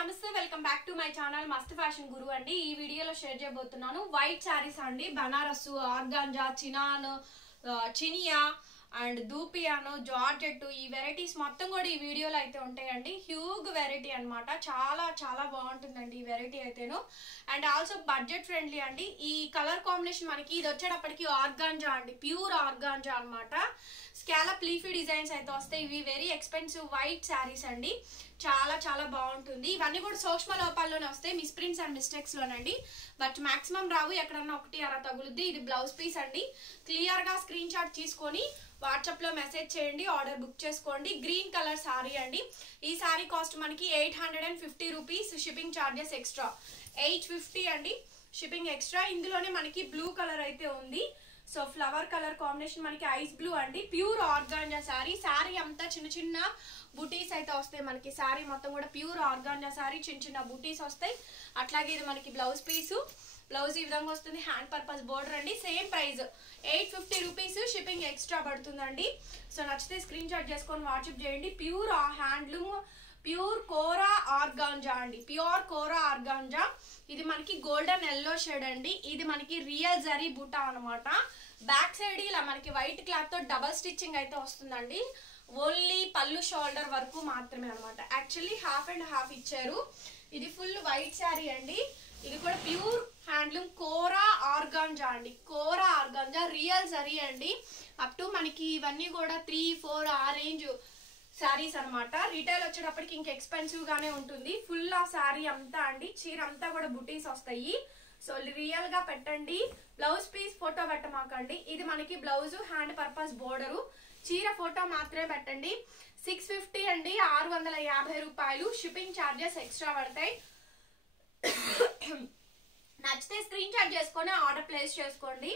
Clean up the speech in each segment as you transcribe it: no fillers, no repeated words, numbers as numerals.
నమస్తే welcome back to my channel Masth fashion guru అండి. ఈ వీడియోలో షేర్ చేయబోతున్నాను వైట్ శారీస్ అండి. బనారస్, ఆర్గాంజా, చినాన్, చినియా అండ్ దూపియాను, జార్జెట్ ఈ వెరైటీస్ మొత్తం కూడా ఈ వీడియోలో అయితే ఉంటాయండి. హ్యూగ్ వెరైటీ అనమాట. చాలా చాలా బాగుంటుందండి ఈ వెరైటీ అయితేను. అండ్ ఆల్సో బడ్జెట్ ఫ్రెండ్లీ అండి. ఈ కలర్ కాంబినేషన్ మనకి ఇది వచ్చేటప్పటికి ఆర్గాంజా అండి, ప్యూర్ ఆర్గాంజా అనమాట. స్కాలప్ లీఫీ డిజైన్స్ అయితే వస్తాయి. ఇవి వెరీ ఎక్స్పెన్సివ్ వైట్ శారీస్ అండి. చాలా చాలా బాగుంటుంది. ఇవన్నీ కూడా సూక్ష్మ లోపాల్లోనే వస్తాయి, మిస్ప్రింట్స్ అండ్ మిస్టేక్స్ లోనండి. బట్ మాక్సిమం రావు, ఎక్కడన్నా ఒకటి అలా తగులుద్ది. ఇది బ్లౌజ్ పీస్ అండి. క్లియర్ గా స్క్రీన్ షాట్ తీసుకొని వాట్సాప్ లో మెసేజ్ చేయండి, ఆర్డర్ బుక్ చేసుకోండి. గ్రీన్ కలర్ సారీ అండి. ఈ సారీ కాస్ట్ మనకి 850 రూపీస్, షిప్పింగ్ చార్జెస్ ఎక్స్ట్రా 850 అండి, షిప్పింగ్ ఎక్స్ట్రా. ఇందులోనే మనకి బ్లూ కలర్ అయితే ఉంది. సో ఫ్లవర్ కలర్ కాంబినేషన్ మనకి ఐస్ బ్లూ అండి. Pure organza sorry. సారీ అంతా చిన్న చిన్న బుటీస్ అయితే వస్తాయి మనకి. సారీ మొత్తం కూడా ప్యూర్ ఆర్గాంజా సారీ, చిన్న చిన్న బుటీస్ వస్తాయి. అట్లాగే ఇది మనకి బ్లౌజ్ పీసు. బ్లౌజ్ ఈ విధంగా వస్తుంది. హ్యాండ్ పర్పస్ బోర్డర్ అండి. Same price 850 rupees, shipping extra పడుతుందండి. సో నచ్చితే స్క్రీన్ షాట్ చేసుకొని వాట్సాప్ చేయండి. ప్యూర్ హ్యాండ్లూమ్, ప్యూర్ కోరా ఆర్గాంజా అండి. ప్యూర్ కోరా ఆర్గాంజా. ఇది మనకి గోల్డెన్ ఎల్లో షేడ్ అండి. ఇది మనకి రియల్ జరీ బుటా అనమాట. బ్యాక్ సైడ్ ఇలా మనకి వైట్ క్లాత్ తో డబల్ స్టిచ్చింగ్ అయితే వస్తుందండి. ఓన్లీ పళ్ళు షోల్డర్ వరకు మాత్రమే అనమాట. యాక్చువల్లీ హాఫ్ అండ్ హాఫ్ ఇచ్చారు. ఇది ఫుల్ వైట్ శారీ అండి. ఇది కూడా ప్యూర్ హ్యాండ్లూమ్ కోరా ఆర్గాంజా అండి. కోరా ఆర్గాంజా రియల్ జరీ అండి. అప్ టు మనకి ఇవన్నీ కూడా 3, 4 ఆ రేంజ్ శారీస్ అనమాట. రీటైల్ వచ్చేటప్పటికి ఇంక ఎక్స్పెన్సివ్ గానే ఉంటుంది. ఫుల్ ఆ శారీ అంతా అండి. చీర అంతా కూడా బుటీస్ వస్తాయి. సో రియల్ గా పెట్టండి. బ్లౌజ్ పీస్ ఫోటో పెట్టమాకండి. ఇది మనకి బ్లౌజ్, హ్యాండ్ పర్పస్ బోర్డరు. చీర ఫోటో మాత్రమే పెట్టండి. 650 అండి, 650 రూపాయలు. షిప్పింగ్ ఛార్జెస్ ఎక్స్ట్రా పడతాయి. నచ్చితే స్క్రీన్ షాట్ చేసుకొని ఆర్డర్ ప్లేస్ చేసుకోండి.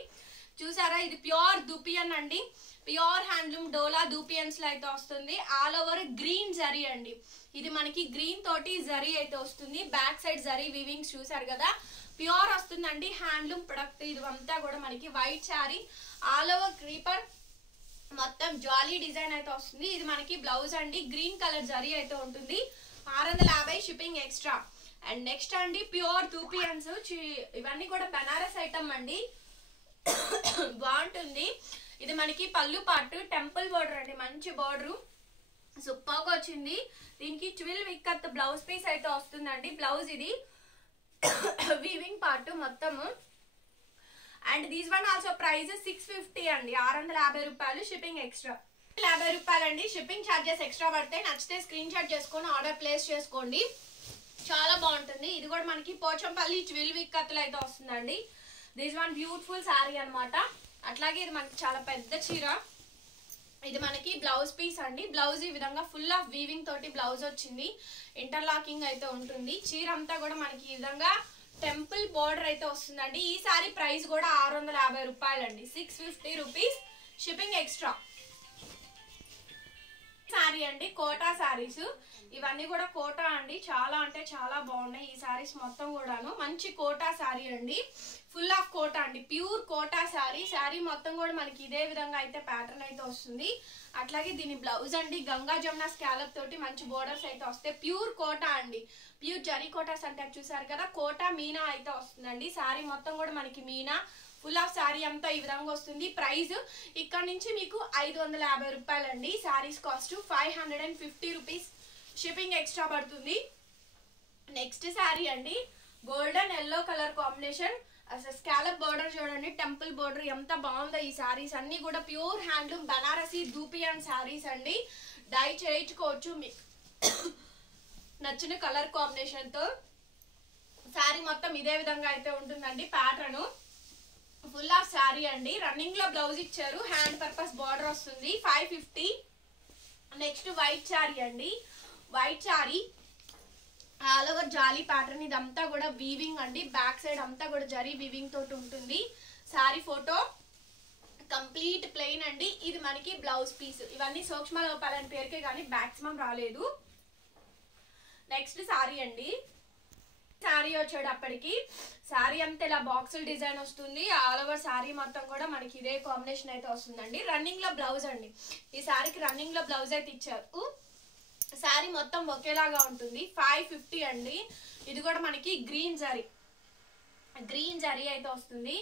చూసారా, ఇది ప్యూర్ దూపియన్ అండి. ప్యూర్ హ్యాండ్లూమ్ డోలా దూపియన్స్ లో అయితే వస్తుంది. ఆల్ ఓవర్ గ్రీన్ జరీ అండి. ఇది మనకి గ్రీన్ తోటి జరీ అయితే వస్తుంది. బ్యాక్ సైడ్ జరీ వీవింగ్స్ చూసారు కదా, ప్యూర్ వస్తుందండి. Handloom product. ఇది అంతా కూడా మనకి white sari, all over creeper మొత్తం జాలీ డిజైన్ అయితే వస్తుంది. ఇది మనకి బ్లౌజ్ అండి. గ్రీన్ కలర్ జరీ అయితే ఉంటుంది. 650, షిప్పింగ్ ఎక్స్ట్రా. అండ్ నెక్స్ట్ అండి ప్యూర్ దూపియన్స్. ఇవన్నీ కూడా బనారస్ ఐటమ్ అండి. బాగుంటుంది. ఇది మనకి పళ్ళు పాటు టెంపుల్ బోర్డర్ అండి. మంచి బోర్డర్ సూపర్ గా వచ్చింది. దీనికి 12 విక్కత్ బ్లౌజ్ పీస్ అయితే వస్తుందండి. బ్లౌజ్ ఇది వీవింగ్ పార్ట్ మొత్తము. And these one also price 650 అండి, 650 రూపాయలు. షిప్పింగ్ ఎక్స్ట్రా 50 రూపాయలు అండి. షిప్పింగ్ ఛార్జెస్ ఎక్స్ట్రా పడతాయి. నచ్చితే స్క్రీన్ షాట్ చేసుకొని ఆర్డర్ ప్లేస్ చేసుకోండి. చాలా బాగుంటుంది. ఇది కూడా మనకి పోచంపల్లి 12 విక్కత్తులు అయితే వస్తుందండి. దిస్ వన్ బ్యూటిఫుల్ శారీ అనమాట. అట్లాగే ఇది మనకి చాలా పెద్ద చీర. ఇది మనకి బ్లౌజ్ పీస్ అండి. బ్లౌజ్ ఈ విధంగా ఫుల్ ఆఫ్ వీవింగ్ తోటి బ్లౌజ్ వచ్చింది. ఇంటర్లాకింగ్ అయితే ఉంటుంది. చీర అంతా కూడా మనకి ఈ విధంగా టెంపుల్ బోర్డర్ అయితే వస్తుందండి. ఈ సారీ ప్రైస్ కూడా 650 రూపాయలు అండి, 650 రూపీస్. Shipping extra. శారీ అండి, కోటా శారీస్. ఇవన్నీ కూడా కోటా అండి. చాలా అంటే చాలా బాగున్నాయి ఈ శారీస్ మొత్తం కూడాను. మంచి కోటా శారీ అండి. ఫుల్ ఆఫ్ కోటా అండి, ప్యూర్ కోటా శారీ. శారీ మొత్తం కూడా మనకి ఇదే విధంగా అయితే ప్యాటర్న్ అయితే వస్తుంది. అట్లాగే దీని బ్లౌజ్ అండి గంగా జమున స్కాలప్ తోటి మంచి బోర్డర్స్ అయితే వస్తాయి. ప్యూర్ కోటా అండి. ప్యూర్ జరీ కోటాస్ అంటే చూసారు కదా, కోటా మీనా అయితే వస్తుందండి. శారీ మొత్తం కూడా మనకి మీనా. ఫుల్ ఆఫ్ శారీ అంతా ఈ విధంగా వస్తుంది. ప్రైస్ ఇక్కడ నుంచి మీకు 550 రూపాయలు అండి. Saris cost 550 rupees. Shipping extra పడుతుంది. నెక్స్ట్ శారీ అండి, గోల్డెన్ ఎల్లో కలర్ కాంబినేషన్. అసలు స్కాలప్ బోర్డర్ చూడండి, టెంపుల్ బోర్డర్ ఎంత బాగుందో. ఈ శారీస్ అన్ని కూడా pure handloom Banarasi dupion saris అండి. డై చేయించుకోవచ్చు నచ్చిన కలర్ కాంబినేషన్ తో. శారీ మొత్తం ఇదే విధంగా అయితే ఉంటుందండి ప్యాటర్న్. ఫుల్ ఆఫ్ శారీ అండి. రన్నింగ్ లో బ్లౌజ్ ఇచ్చారు. హ్యాండ్ పర్పస్ బార్డర్ వస్తుంది. 550. నెక్స్ట్ వైట్ శారీ అండి. వైట్ శారీ ఆల్ ఓవర్ జాలీ ప్యాటర్న్. ఇదంతా కూడా వీవింగ్ అండి. బ్యాక్ సైడ్ అంతా కూడా జరీ వీవింగ్ తోటి ఉంటుంది. శారీ ఫోటో కంప్లీట్ ప్లెయిన్ అండి. ఇది మనకి బ్లౌజ్ పీస్. ఇవన్నీ సూక్ష్మ లోపాలని పేరుకే కానీ మాక్సిమం రాలేదు. నెక్స్ట్ శారీ అండి. శారీ వచ్చేటప్పటికి శారీ అంతా ఇలా బాక్సుల డిజైన్ వస్తుంది. ఆల్ ఓవర్ శారీ మొత్తం కూడా మనకి ఇదే కాంబినేషన్ అయితే వస్తుందండి. రన్నింగ్ లో బ్లౌజ్ అండి. ఈ శారీకి రన్నింగ్ లో బ్లౌజ్ అయితే ఇచ్చారు. శారీ మొత్తం ఒకేలాగా ఉంటుంది. 550 అండి. ఇది కూడా మనకి గ్రీన్ జరీ అయితే వస్తుంది.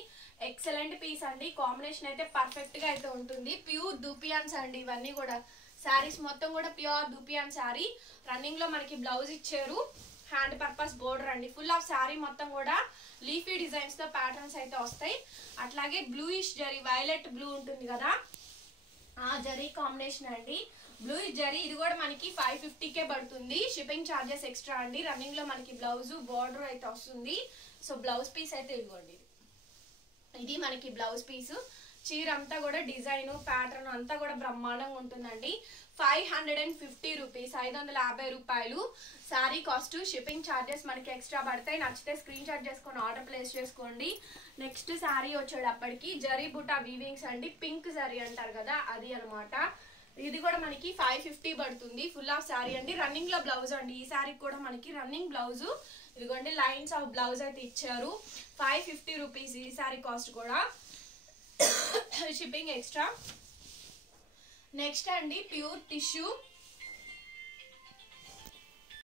ఎక్సలెంట్ పీస్ అండి. కాంబినేషన్ అయితే పర్ఫెక్ట్ గా అయితే ఉంటుంది. ప్యూర్ దూపియాన్స్ అండి ఇవన్నీ కూడా. శారీస్ మొత్తం కూడా ప్యూర్ దూపియాన్ శారీ. రన్నింగ్ లో మనకి బ్లౌజ్ ఇచ్చారు, హ్యాండ్ పర్పస్ బోర్డర్ అండి. ఫుల్ ఆఫ్ శారీ మొత్తం కూడా లీఫీ డిజైన్స్ తో ప్యాటర్న్స్ అయితే వస్తాయి. అట్లాగే బ్లూయిష్ జరీ, వైలెట్ బ్లూ ఉంటుంది కదా, ఆ జరీ కాంబినేషన్ అండి. బ్లూ జరీ ఇది కూడా మనకి 550కే పడుతుంది. షిప్పింగ్ ఛార్జెస్ ఎక్స్ట్రా అండి. రన్నింగ్ లో మనకి బ్లౌజ్ బోర్డర్ అయితే వస్తుంది. సో బ్లౌజ్ పీస్ అయితే ఇవ్వండి. ఇది మనకి బ్లౌజ్ పీస్. చీర అంతా కూడా డిజైన్ ప్యాటర్న్ అంతా కూడా బ్రహ్మాండంగా ఉంటుందండి. 550 రూపీస్, 550 రూపాయలు శారీ కాస్ట్. షిప్పింగ్ ఛార్జెస్ మనకి ఎక్స్ట్రా పడతాయి. నచ్చితే స్క్రీన్ షాట్ చేసుకొని ఆర్డర్ ప్లేస్ చేసుకోండి. నెక్స్ట్ శారీ వచ్చేటప్పటికి జరీ బుటా వీవింగ్స్ అండి. పింక్ జరీ అంటారు కదా అది అనమాట. ఇది కూడా మనకి 550 పడుతుంది. ఫుల్ ఆఫ్ శారీ అండి. రన్నింగ్ లో బ్లౌజ్ అండి. ఈ శారీ కూడా మనకి రన్నింగ్ బ్లౌజ్. ఇదిగోండి లైన్స్ ఆఫ్ బ్లౌజ్ అయితే ఇచ్చారు. 550 రూపీస్ ఈ శారీ కాస్ట్ కూడా. Shipping extra. నెక్స్ట్ అండి ప్యూర్ టిష్యూ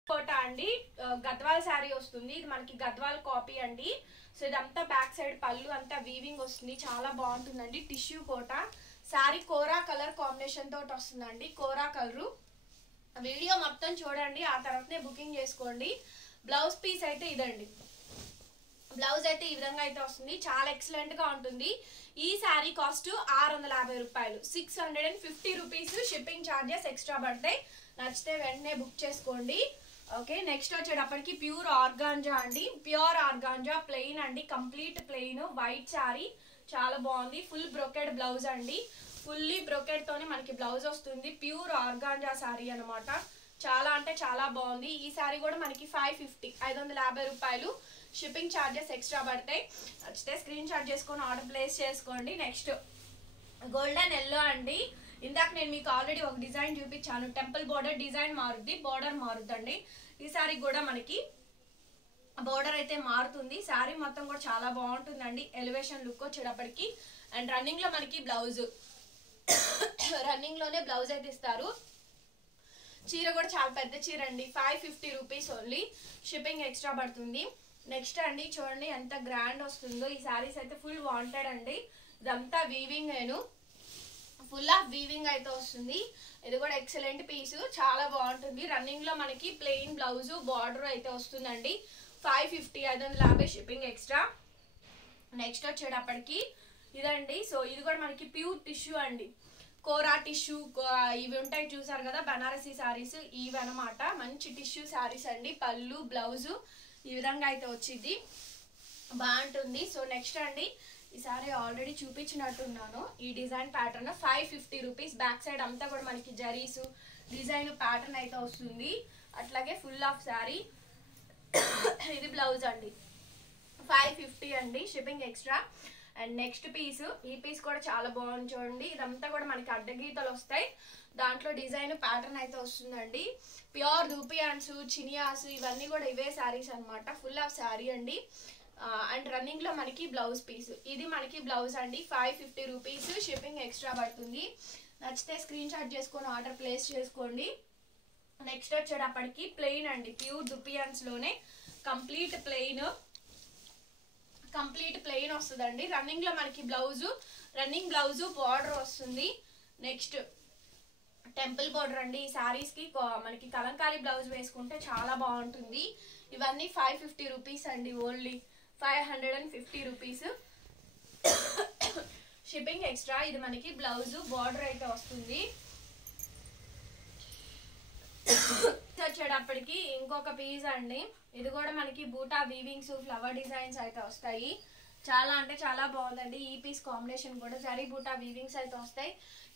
కోట అండి. గద్వాల్ శారీ వస్తుంది. ఇది మనకి గద్వాల్ కాపీ అండి. సో ఇదంతా బ్యాక్ సైడ్ పళ్ళు అంతా వీవింగ్ వస్తుంది. చాలా బాగుంటుందండి. టిష్యూ కోట శారీ కోరా కలర్ కాంబినేషన్ తోటి వస్తుందండి. కోరా కలరు. వీడియో మొత్తం చూడండి, ఆ తర్వాతనే బుకింగ్ చేసుకోండి. బ్లౌజ్ పీస్ అయితే ఇదండి. బ్లౌజ్ అయితే ఈ విధంగా అయితే వస్తుంది. చాలా ఎక్సలెంట్ గా ఉంటుంది. ఈ శారీ కాస్ట్ 650 రూపాయలు, 650 రూపీస్. షిప్పింగ్ ఛార్జెస్ ఎక్స్ట్రా పడతాయి. నచ్చితే వెంటనే బుక్ చేసుకోండి. ఓకే, నెక్స్ట్ వచ్చేటప్పటికి ప్యూర్ ఆర్గాంజా అండి. ప్యూర్ ఆర్గాంజా ప్లెయిన్ అండి, కంప్లీట్ ప్లెయిన్ వైట్ శారీ. చాలా బాగుంది. ఫుల్ బ్రొకెడ్ బ్లౌజ్ అండి. ఫుల్లీ బ్రొకెడ్ తోనే మనకి బ్లౌజ్ వస్తుంది. ప్యూర్ ఆర్గాంజా శారీ అనమాట. చాలా అంటే చాలా బాగుంది. ఈ శారీ కూడా మనకి 550 రూపాయలు. షిప్పింగ్ ఛార్జెస్ ఎక్స్ట్రా పడతాయి. నచ్చితే స్క్రీన్ షాట్ చేసుకొని ఆర్డర్ ప్లేస్ చేసుకోండి. నెక్స్ట్ గోల్డెన్ ఎల్లో అండి. ఇందాక నేను మీకు ఆల్రెడీ ఒక డిజైన్ చూపించాను. టెంపుల్ బోర్డర్ డిజైన్ మారుద్ది, బోర్డర్ మారుద్దండి. ఈ శారీ కూడా మనకి బోర్డర్ అయితే మారుతుంది. శారీ మొత్తం కూడా చాలా బాగుంటుందండి. ఎలివేషన్ లుక్ వచ్చేటప్పటికి. అండ్ రన్నింగ్ లో మనకి బ్లౌజ్, రన్నింగ్ లోనే బ్లౌజ్ అయితే ఇస్తారు. చీర కూడా చాలా పెద్ద చీర అండి. 550 రూపీస్ ఓన్లీ. షిప్పింగ్ ఎక్స్ట్రా పడుతుంది. నెక్స్ట్ అండి చూడండి ఎంత గ్రాండ్ వస్తుందో. ఈ శారీస్ అయితే ఫుల్ వాంటెడ్ అండి. ఇదంతా వీవింగ్, నేను ఫుల్ ఆఫ్ వీవింగ్ అయితే వస్తుంది. ఇది కూడా ఎక్సలెంట్ పీస్, చాలా బాగుంటుంది. రన్నింగ్ లో మనకి ప్లెయిన్ బ్లౌజ్ బార్డర్ అయితే వస్తుందండి. 550, 550 షిప్పింగ్ ఎక్స్ట్రా. నెక్స్ట్ వచ్చేటప్పటికి ఇదండి. సో ఇది కూడా మనకి ప్యూర్ టిష్యూ అండి. కోరా టిష్యూ ఇవి ఉంటాయి చూసారు కదా బనారసీ శారీస్, ఇవి అనమాట. మంచి టిష్యూ శారీస్ అండి. పళ్ళు బ్లౌజ్ ఈ విధంగా అయితే వచ్చింది, బాగుంటుంది. సో నెక్స్ట్ అండి ఈ సారీ ఆల్రెడీ చూపించినట్టున్నాను. ఈ design pattern 550 rupees. Back side అంతా కూడా మనకి జరీస్ డిజైన్ ప్యాటర్న్ అయితే వస్తుంది. అట్లాగే ఫుల్ ఆఫ్ శారీ. ఇది బ్లౌజ్ అండి. 550 అండి. Shipping extra. And next piece, ఈ పీస్ కూడా చాలా బాగుంది చూడండి. ఇదంతా కూడా మనకి అడ్డగీతలు వస్తాయి. దాంట్లో డిజైన్ ప్యాటర్న్ అయితే వస్తుందండి. ప్యూర్ దూపియాన్స్, చినియాస్ ఇవన్నీ కూడా ఇవే శారీస్ అనమాట. ఫుల్ ఆఫ్ శారీ అండి. అండ్ రన్నింగ్ లో మనకి బ్లౌజ్ పీస్. ఇది మనకి బ్లౌజ్ అండి. 550 రూపీస్. షిప్పింగ్ ఎక్స్ట్రా పడుతుంది. నచ్చితే స్క్రీన్ షాట్ చేసుకొని ఆర్డర్ ప్లేస్ చేసుకోండి. నెక్స్ట్ వచ్చేటప్పటికి ప్లెయిన్ అండి. ప్యూర్ దుపియాన్స్ లోనే కంప్లీట్ ప్లెయిన్ వస్తుందండి. రన్నింగ్ లో మనకి బ్లౌజ్, రన్నింగ్ బ్లౌజ్ బార్డర్ వస్తుంది. నెక్స్ట్ టెంపుల్ బోర్డర్ అండి. ఈ శారీస్ కి మనకి కలంకారీ బ్లౌజ్ వేసుకుంటే చాలా బాగుంటుంది. ఇవన్నీ 550 రూపీస్ అండి. Only 550 rupees. Shipping extra. ఇది మనకి బ్లౌజ్ బార్డర్ అయితే వస్తుంది. వచ్చేటప్పటికి ఇంకొక పీస్ అండి. ఇది కూడా మనకి బూటా వీవింగ్స్, ఫ్లవర్ డిజైన్స్ అయితే వస్తాయి. చాలా అంటే చాలా బాగుందండి. ఈ పీస్ కాంబినేషన్ కూడా జరీ బూటా వీవింగ్స్ అయితే వస్తాయి.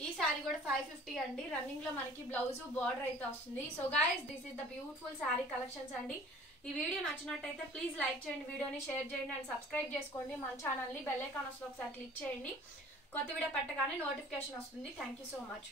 ఈ శారీ కూడా 550 అండి. రన్నింగ్ లో మనకి బ్లౌజ్ బార్డర్ అయితే వస్తుంది. So guys this is the beautiful sari collections అండి. ఈ వీడియో నచ్చినట్టయితే ప్లీజ్ లైక్ చేయండి, వీడియోని షేర్ చేయండి అండ్ సబ్స్క్రైబ్ చేసుకోండి. మన ఛానల్ని బెల్ ఐకాన్ వస్తుంది, ఒకసారి క్లిక్ చేయండి. కొత్త వీడియో పెట్టగానే నోటిఫికేషన్ వస్తుంది. Thank you so much.